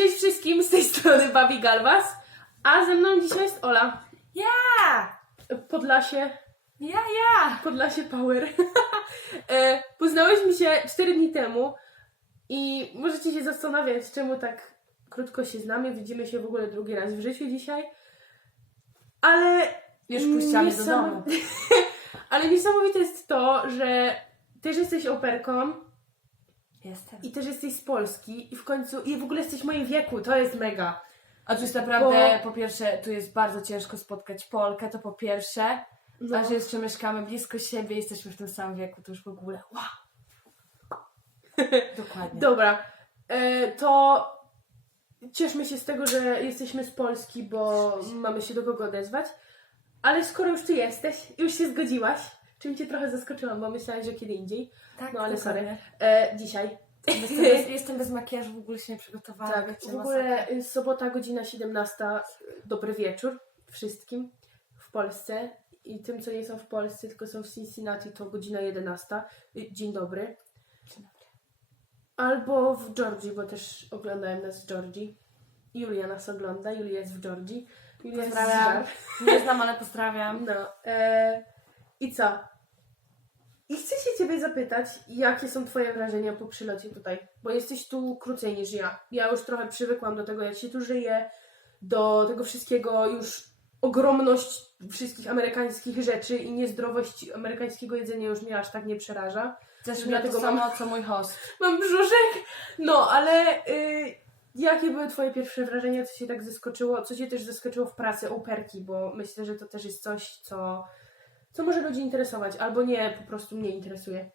Cześć wszystkim, z tej strony Babi Galwas, a ze mną dzisiaj jest Ola. Ja! Podlasie, Ja, ja! Podlasie Power. e, poznałyśmy się 4 dni temu i możecie się zastanawiać, czemu tak krótko się znamy. Widzimy się w ogóle drugi raz w życiu dzisiaj. Ale Już puściłam do domu. Ale niesamowite jest to, że też jesteś operką Jestem. i też jesteś z Polski i w końcu, i w ogóle jesteś w moim wieku, to jest mega. A tu jest naprawdę, po pierwsze, tu jest bardzo ciężko spotkać Polkę, to po pierwsze. No. A że jeszcze mieszkamy blisko siebie, jesteśmy w tym samym wieku, to już w ogóle wow. Dokładnie. Dobra, e, to cieszmy się z tego, że jesteśmy z Polski, bo mamy się do kogo odezwać. Ale skoro już tu jesteś, już się zgodziłaś, czym cię trochę zaskoczyłam, bo myślałaś, że kiedy indziej. tak, No ale sorry. E, dzisiaj. Jestem, bez- jestem bez makijażu, w ogóle się nie przygotowałam. Tak, wiecie, w ogóle y, sobota, godzina 17. Dobry wieczór wszystkim w Polsce. I tym, co nie są w Polsce, tylko są w Cincinnati, to godzina 11. Y, Dzień dobry. Dzień dobry. Albo w Georgii, bo też oglądałem nas w Georgii. Julia nas ogląda, Julia jest w Georgii. Julia Pozdrawiam. Nie znam, ale pozdrawiam. No. E, I co? I chcę się Ciebie zapytać, jakie są Twoje wrażenia po przylocie tutaj? Bo jesteś tu krócej niż ja. Ja już trochę przywykłam do tego, jak się tu żyje, do tego wszystkiego już ogromność wszystkich amerykańskich rzeczy i niezdrowość amerykańskiego jedzenia już mnie aż tak nie przeraża. Mnie Dlatego to mam- samo, co mój host. Mam brzuszek! No, ale y, jakie były Twoje pierwsze wrażenia? Co Cię tak zaskoczyło? Co Cię też zaskoczyło w pracy operki? Bo myślę, że to też jest coś, co, co może ludzi interesować, albo nie, po prostu mnie interesuje.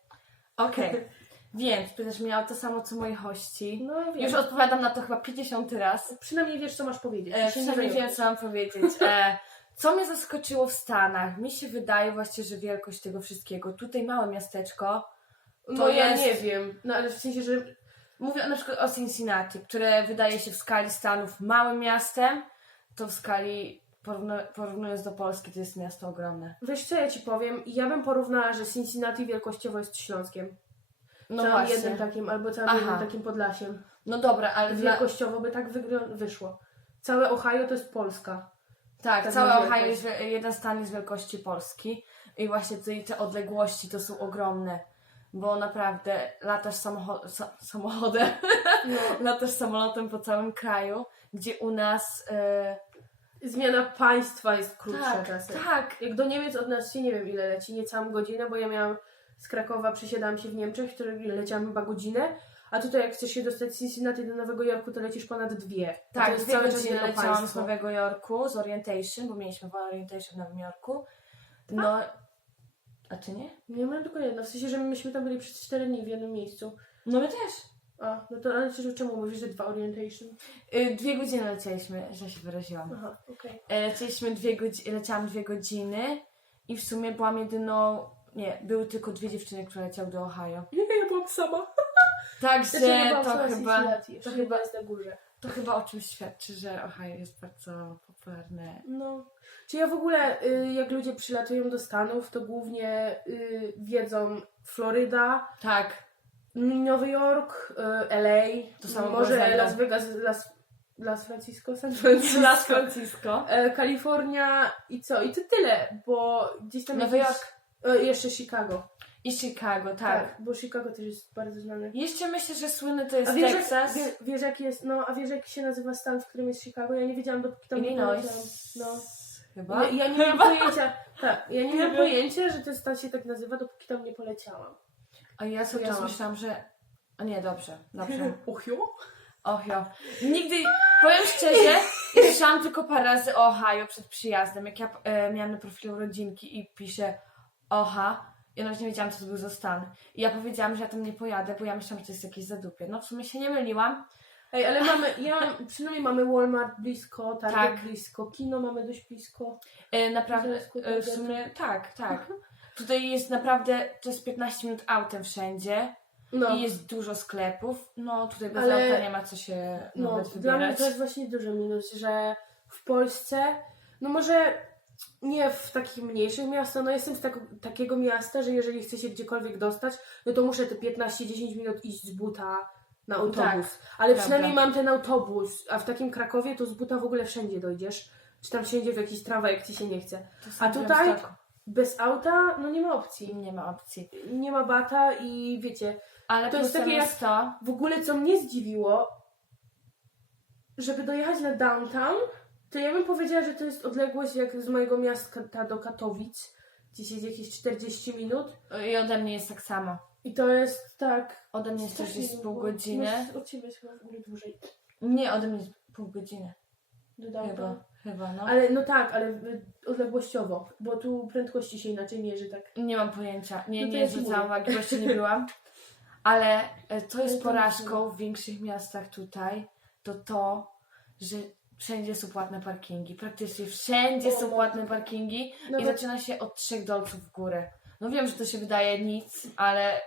Okej. Więc pytasz mnie o to samo, co moi hości. No wiem. Już odpowiadam na to chyba 50 raz. Przynajmniej wiesz, co masz powiedzieć. E, przynajmniej wiem, co mam powiedzieć. E, co mnie zaskoczyło w Stanach? Mi się wydaje właśnie, że wielkość tego wszystkiego. Tutaj małe miasteczko. No to ja jest- nie wiem. No ale w sensie, że Mówię na przykład o Cincinnati, które wydaje się w skali Stanów małym miastem, to w skali, porównu- porównując do Polski, to jest miasto ogromne. wiesz co ja Ci powiem? Ja bym porównała, że Cincinnati wielkościowo jest Śląskiem. No całym właśnie. jednym takim, albo całym Aha. jednym takim Podlasiem. No dobra, ale dla... Wielkościowo by tak wyszło. Całe Ohio to jest Polska. Tak, Tak całe Ohio jest jeden stan jest wielkości Polski i właśnie tutaj te odległości to są ogromne, bo naprawdę latasz samocho- sa- samochodem, No. latasz samolotem po całym kraju, gdzie u nas... E, Zmiana państwa jest krótsza tak, czasem. tak, Jak do Niemiec od nas się nie wiem ile leci, niecałą godzinę, bo ja miałam z Krakowa, przesiadałam się w Niemczech, w których leciałam chyba godzinę, a tutaj jak chcesz się dostać z Cincinnati do Nowego Jorku, to lecisz ponad dwie. A to tak, jest dwie cały czas leciałam z państwo. Nowego Jorku, z Orientation, bo mieliśmy Orientation w Nowym Jorku. No, a czy nie? Nie mam tylko jedno, w sensie, że myśmy tam byli przez 4 dni w jednym miejscu. No my też. A, no to ale czy- czemu mówisz, że dwa orientation? Y, Dwie godziny lecieliśmy, że się wyraziłam. Aha, okej. E, Lecieliśmy dwie godziny, leciałam dwie godziny i w sumie byłam jedyną, nie, były tylko dwie dziewczyny, które leciały do Ohio. Nie, ja byłam sama. Także Znaczy, to chyba, to chyba jest na górze. to chyba o czymś świadczy, że Ohio jest bardzo popularne. No. Czy ja w ogóle, y, jak ludzie przylatują do Stanów, to głównie y, wiedzą Floryda, Tak, Nowy Jork, y, LA, To samo może. Las Vegas, Las, Las Francisco, San Francisco, Las Francisco. e, Kalifornia i co? I to tyle, bo gdzieś tam Nowy jakieś- Jork. E, jeszcze Chicago. I Chicago, tak. Tak. bo Chicago też jest bardzo znane. Jeszcze myślę, że słynny to jest A wiesz, jak, Texas. wie, wiesz jak jest, no, a wiesz jak się nazywa stan, w którym jest Chicago? Ja nie wiedziałam, dopóki tam nie poleciałam. No. Chyba? Ja, ja nie mam pojęcia, tak, ja nie Nie pojęcia, że ten stan się tak nazywa, dopóki tam nie poleciałam. A ja cały czas myślałam, że... A nie, dobrze, dobrze. Uchio? Och jo. Nigdy, powiem szczerze, ja słyszałam tylko parę razy o Ohio przed przyjazdem. Jak ja e, miałam na profilu rodzinki i piszę Oha, ja nawet nie wiedziałam, co to był za stan. I ja powiedziałam, że ja tam nie pojadę, bo ja myślałam, że to jest jakieś zadupie. No w sumie się nie myliłam. Ej, ale mamy, ja, przynajmniej mamy Walmart blisko, Target Tak. blisko, kino mamy dość blisko. E, naprawdę, Związku e, w sumie tak, tak. Tutaj jest naprawdę, to jest 15 minut autem wszędzie No, i jest dużo sklepów. No tutaj bez Ale- auta nie ma co się no nawet dla mnie wybierać. to jest właśnie duży minus, że w Polsce, no może nie w takich mniejszych miastach, no jestem z tak, takiego miasta, że jeżeli chcę się gdziekolwiek dostać, no to muszę te 15-10 minut iść z buta na autobus. Ale prawda. przynajmniej mam ten autobus, a w takim Krakowie to z buta w ogóle wszędzie dojdziesz. Czy tam siędzie w jakiś trawę, jak ci się nie chce. A tutaj. Bez auta, no nie ma opcji. nie ma opcji. Nie ma bata i wiecie, Ale To jest takie jest to, w ogóle co mnie zdziwiło, żeby dojechać na downtown, to ja bym powiedziała, że to jest odległość jak z mojego miasta do Katowic, gdzieś jest jakieś 40 minut. i ode mnie jest tak samo. I to jest tak. Ode mnie jest też jest pół godziny. Od ciebie jest chyba w ogóle dłużej. Nie, ode mnie jest pół godziny. Do downtown. Chyba, chyba, no. Ale no tak, ale y, odległościowo, bo tu prędkości się inaczej mierzy, tak. Nie mam pojęcia. Nie, No nie ja ci zwracałam mówię. uwagi, bo jeszcze nie byłam. Ale e, to jest porażką w większych miastach tutaj, to to, że wszędzie są płatne parkingi. Praktycznie wszędzie są no. płatne parkingi i Nawet- zaczyna się od 3 dolców w górę. No wiem, że to się wydaje nic, ale,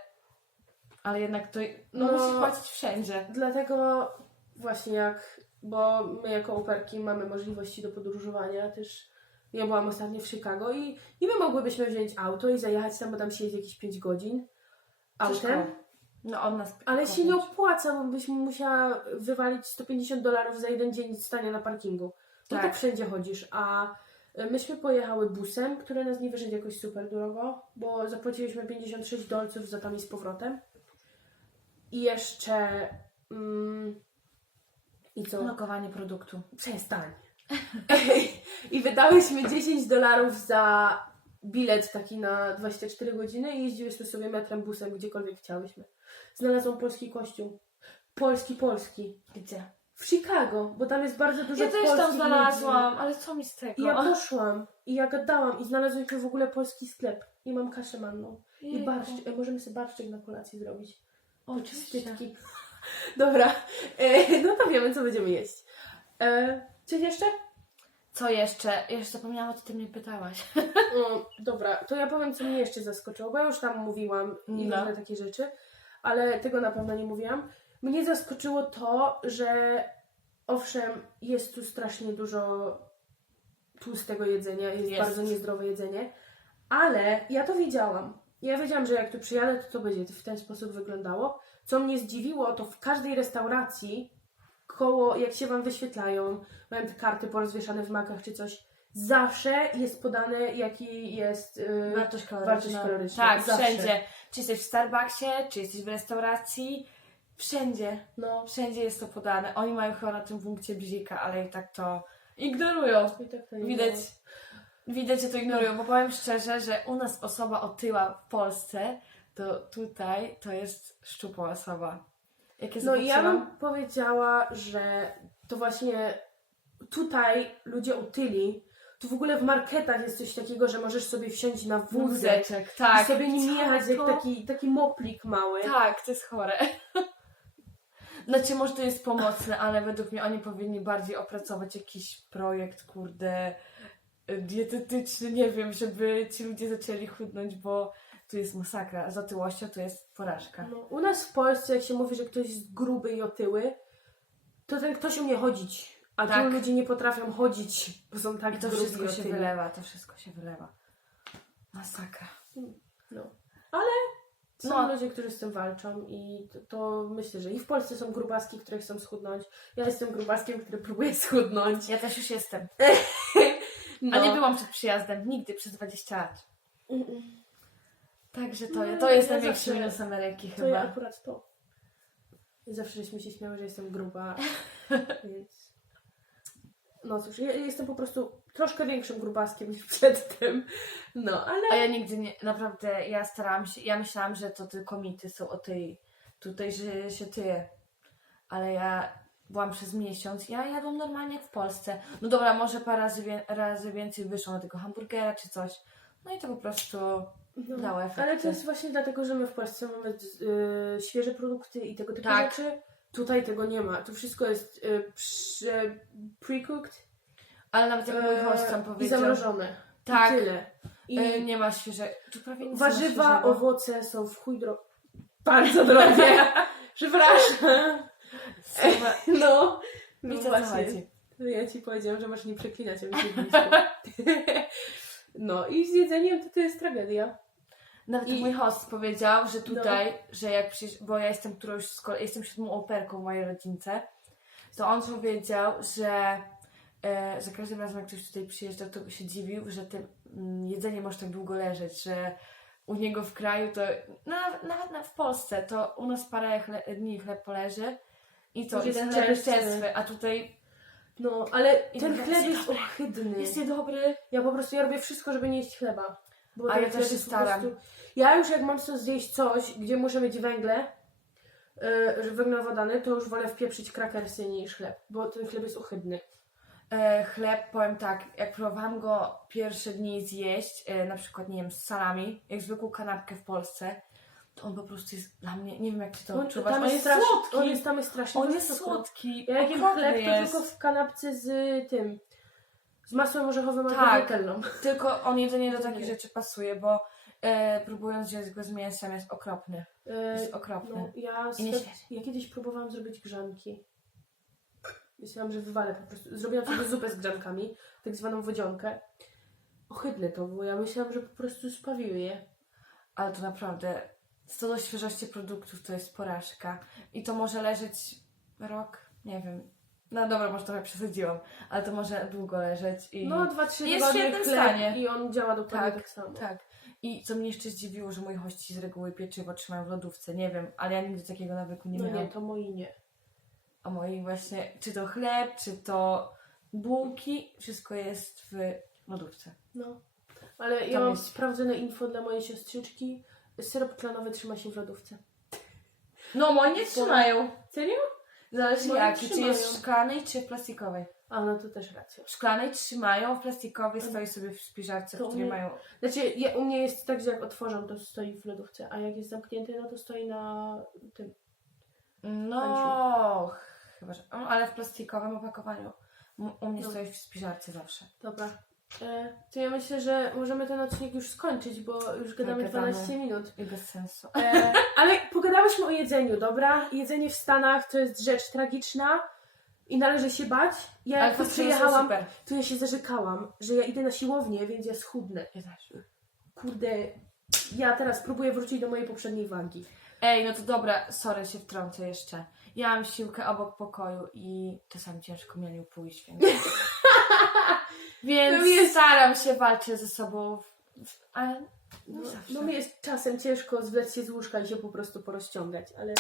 ale jednak to no, No. musisz płacić wszędzie. Dlatego właśnie jak, bo my jako operki mamy możliwości do podróżowania też. Ja byłam ostatnio w Chicago i niby mogłybyśmy wziąć auto i zajechać tam, bo tam się jest jakieś 5 godzin autem. No od nas Ale się nie opłaca, bo byś musiała wywalić 150 dolarów za jeden dzień stania na parkingu. No tak. Tak. wszędzie chodzisz, a y, myśmy pojechały busem, który nas nie wyszedł jakoś super drogo, bo zapłaciliśmy 56 dolców za tam i z powrotem. I jeszcze... Mm, I co? Lokowanie produktu. Przestań. I wydałyśmy 10 dolarów za bilet taki na 24 godziny i jeździłyśmy sobie metrem, busem, gdziekolwiek chciałyśmy. Znalazłam polski kościół. Polski, polski. Gdzie? W Chicago, bo tam jest bardzo dużo Ja też polskich tam ludzi. znalazłam, ale co mi z tego? I ja poszłam i ja gadałam i znalazłyśmy w ogóle polski sklep. I mam kaszę manną. I Jejku. barszcz. e, Możemy sobie barszczyk na kolację zrobić. Oczywiście. Dobra. E, no to wiemy, co będziemy jeść. E, coś jeszcze? Co jeszcze? Ja już zapomniałam, o co ty mnie pytałaś. Dobra, to ja powiem, co mnie jeszcze zaskoczyło, bo ja już tam mówiłam i No. różne takie rzeczy, ale tego na pewno nie mówiłam. Mnie zaskoczyło to, że owszem, jest tu strasznie dużo tłustego jedzenia, jest, Jest. bardzo niezdrowe jedzenie, ale ja to wiedziałam. Ja wiedziałam, że jak tu przyjadę, to to będzie w ten sposób wyglądało. Co mnie zdziwiło, to w każdej restauracji koło, jak się Wam wyświetlają, mają te karty porozwieszane w makach czy coś, zawsze jest podane, jaki jest... Yy, Wartość kaloryczna. wartość kaloryczna. Tak, Zawsze. wszędzie. Czy jesteś w Starbucksie, czy jesteś w restauracji, wszędzie. no, Wszędzie jest to podane. Oni mają chyba na tym punkcie bzika, ale i tak to ignorują. i tak to Widać, widać, że to ignorują, bo powiem szczerze, że u nas osoba otyła w Polsce, to tutaj to jest szczupła osoba. Jak ja No i ja bym powiedziała, że to właśnie tutaj ludzie otyli, tu w ogóle w marketach jest coś takiego, że możesz sobie wsiąść na wózek Wózeczek, tak. i sobie nim jechać jak taki, taki moplik mały. Tak, to jest chore. Znaczy, może to jest pomocne, ale według mnie oni powinni bardziej opracować jakiś projekt, kurde, y, dietetyczny, nie wiem, żeby ci ludzie zaczęli chudnąć, bo tu jest masakra. Z otyłością to jest porażka. No, u nas w Polsce, jak się mówi, że ktoś jest gruby i otyły, to ten ktoś umie chodzić. A Tak. tu ludzie nie potrafią chodzić, bo są tak I to grubi i wszystko się wylewa, to wszystko się wylewa. Masakra. No. Ale są No. ludzie, którzy z tym walczą i to, to myślę, że i w Polsce są grubaski, które chcą schudnąć. Ja jestem grubaskiem, który próbuje schudnąć. Ja też już jestem. No. A nie byłam przed przyjazdem, nigdy przez 20 lat. Mm-mm. Także to, No, to jest ja największy zawsze- minus Ameryki To ja chyba. akurat to. Zawsze żeśmy się śmiały, że jestem gruba, więc... No cóż, ja jestem po prostu troszkę większym grubaskiem niż przedtem. No, ale... A ja nigdy nie, naprawdę, ja starałam się, ja myślałam, że to tylko mity są o tej, tutaj, że się tyje. Ale ja byłam przez miesiąc, ja jadłam normalnie jak w Polsce. No dobra, może parę razy, razy więcej wyszło na tego hamburgera czy coś. No i to po prostu No, dało efekty. ale to jest właśnie dlatego, że my w Polsce mamy y, świeże produkty i tego typu Tak. rzeczy. Tutaj tego nie ma. Tu wszystko jest y, pre-cooked Ale nawet jak mój host sam i powiedział, zamrożone. Tak. I tyle. I e, nie ma świeże, tu prawie nic nie ma warzywa, świeżego. owoce są w chuj dro... Bardzo drogie. Przepraszam. No. No Wiecie, o co właśnie. Ja ci powiedziałam, że masz nie przeklinać, a mi się. No i z jedzeniem to, to jest tragedia. Nawet I- mój host powiedział, że tutaj, że jak przyjść, bo ja jestem którąś z kolei, jestem siódmą operką w mojej rodzince, to on powiedział, że e, za każdym razem jak ktoś tutaj przyjeżdżał, to się dziwił, że tym mm, jedzenie może tak długo leżeć, że u niego w kraju to, no, nawet, nawet na- w Polsce, to u nas parę chle, dni chleb poleży i to, jest czerstwy, a tutaj No, ale ten chleb jest jest ohydny. jest niedobry. Ja po prostu ja robię wszystko, żeby nie jeść chleba. Bo A ja też się staram. prostu- Ja już jak mam sobie zjeść coś, gdzie muszę mieć węgle, yy, węglowodany, to już wolę wpieprzyć krakersy niż chleb, bo ten chleb jest ohydny. E, chleb, powiem tak, jak próbowałam go pierwsze dni zjeść, e, na przykład, nie wiem, z salami, jak zwykłą kanapkę w Polsce, to on po prostu jest dla mnie, nie wiem jak ty to On, odczuwasz, tam on jest strasz- słodki, On jest tam jest strasznie on jest słodki, Ja jak jem chleb, to tylko w kanapce z tym, z masłem orzechowym albo Tak. nutellą. Tylko on jedynie do takich Nie. rzeczy pasuje, bo e, próbując wziąć go z mięsem jest okropny, Yy, jest okropny. no, ja, I nie swe- świeci. ja kiedyś próbowałam zrobić grzanki. Myślałam, że wywalę po prostu. Zrobiłam sobie zupę z grzankami, tak zwaną wodzionkę. Ohydne to było. Ja myślałam, że po prostu spawiły je. Ale to naprawdę, co do świeżości produktów, to jest porażka. I to może leżeć rok, nie wiem. No dobra, może trochę przesadziłam, ale to może długo leżeć i... No, dwa, trzy Jest w tygodnie świetnym chleb stanie. i on działa dokładnie Tak, tak, samo. Tak. I co mnie jeszcze zdziwiło, że moi hości z reguły pieczywo trzymają w lodówce. Nie wiem, ale ja nigdy takiego nawyku nie no miałam. nie, to moi nie. A moi właśnie, czy to chleb, czy to bułki, wszystko jest w lodówce. No. Ale ja Tam mam jest- sprawdzone info dla mojej siostrzyczki. Syrop klanowy trzyma się w lodówce. No, moi nie trzymają. Serio? Zależy Moi jaki, czy jest w szklanej, czy w plastikowej. A, no to też racja. W szklanej trzymają, w plastikowej stoi sobie w spiżarce, To w której u mnie- mają... Znaczy, ja, u mnie jest tak, że jak otworzę, to stoi w lodówce, a jak jest zamknięty, no to stoi na tym. No, chyba, że... ale w plastikowym opakowaniu. M- U mnie No. stoi w spiżarce zawsze. Dobra. E, to ja myślę, że możemy ten odcinek już skończyć, bo już gadamy gadamy. 12 minut. I bez sensu. E, ale pogadałyśmy o jedzeniu, dobra? Jedzenie w Stanach to jest rzecz tragiczna i należy się bać. Ja jak tu przyjechałam, super. to ja się zarzekałam, że ja idę na siłownię, więc ja schudnę. Ja też. Kurde, ja teraz próbuję wrócić do mojej poprzedniej wagi. Ej, no to dobra, sorry, się wtrącę jeszcze. Ja mam siłkę obok pokoju i czasami ciężko mi na nią pójść, więc... więc No jest- staram się walczyć ze sobą, ale no, No, zawsze. no mi jest czasem ciężko zwlec się z łóżka i się po prostu porozciągać, ale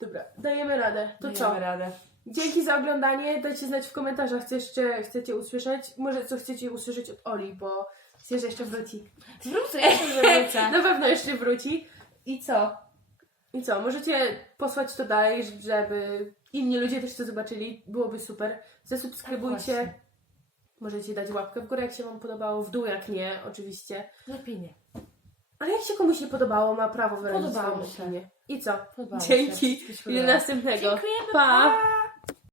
dobra, dajemy radę. To Dajemy co? radę. Dzięki za oglądanie. Dajcie znać w komentarzach, co jeszcze chcecie usłyszeć. Może co chcecie usłyszeć od Oli, bo myślę, że jeszcze wróci. Wrócę, jeszcze wrócę. Na pewno jeszcze wróci. I co? I co? Możecie posłać to dalej, żeby inni ludzie też to zobaczyli. Byłoby super. Tak, Zasubskrybujcie. właśnie. Możecie dać łapkę w górę, jak się Wam podobało. W dół, jak nie, oczywiście. Lepiej nie. Ale jak się komuś nie podobało, ma prawo wyrazić Podobało swoją się. opinię. I co? Podobało się. Dzięki. Się I do podobało. następnego. Dziękujemy, pa.